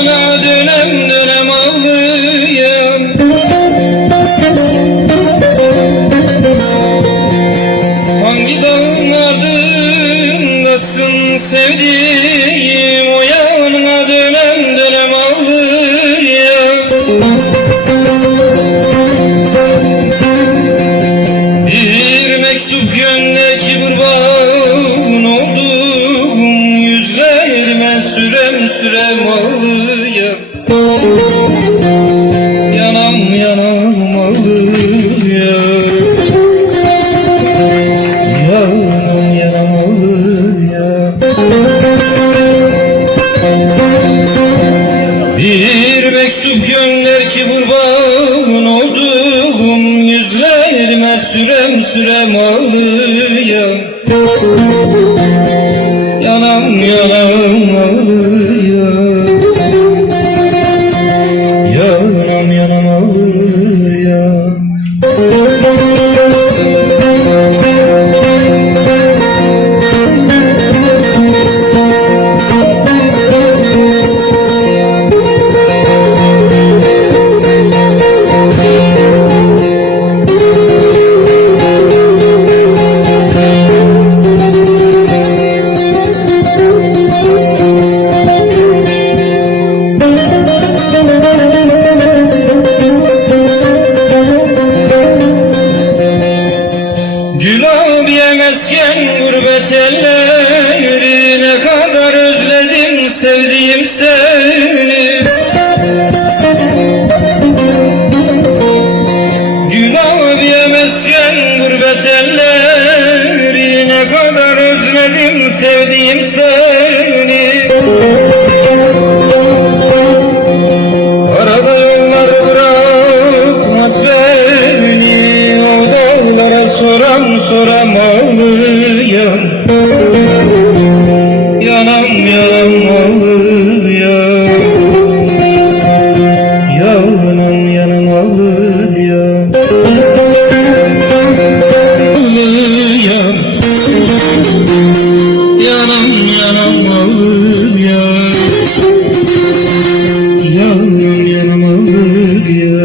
başına dönem dönem ağlayan Hangi dağın ardındasın sevdiğim O yanına? Dönem dönem ağlayan Derdime sürem sürem ağlıyor Yanam yanam ağlıyor Yanam yanam ağlıyor Bir mektup gönder ki kurban oldum Yüzlerime sürem sürem ağlıyor Yanam yanam abiye mesken gurbet elleri Ne kadar özledim sevdiğim seni. Gül abiye mesken gurbet elleri Ne kadar özledim sevdiğim seni aman yanım ağlıyor Ağlıyor Yanım yanım alır ağlıyor Yanım yanım ağlıyor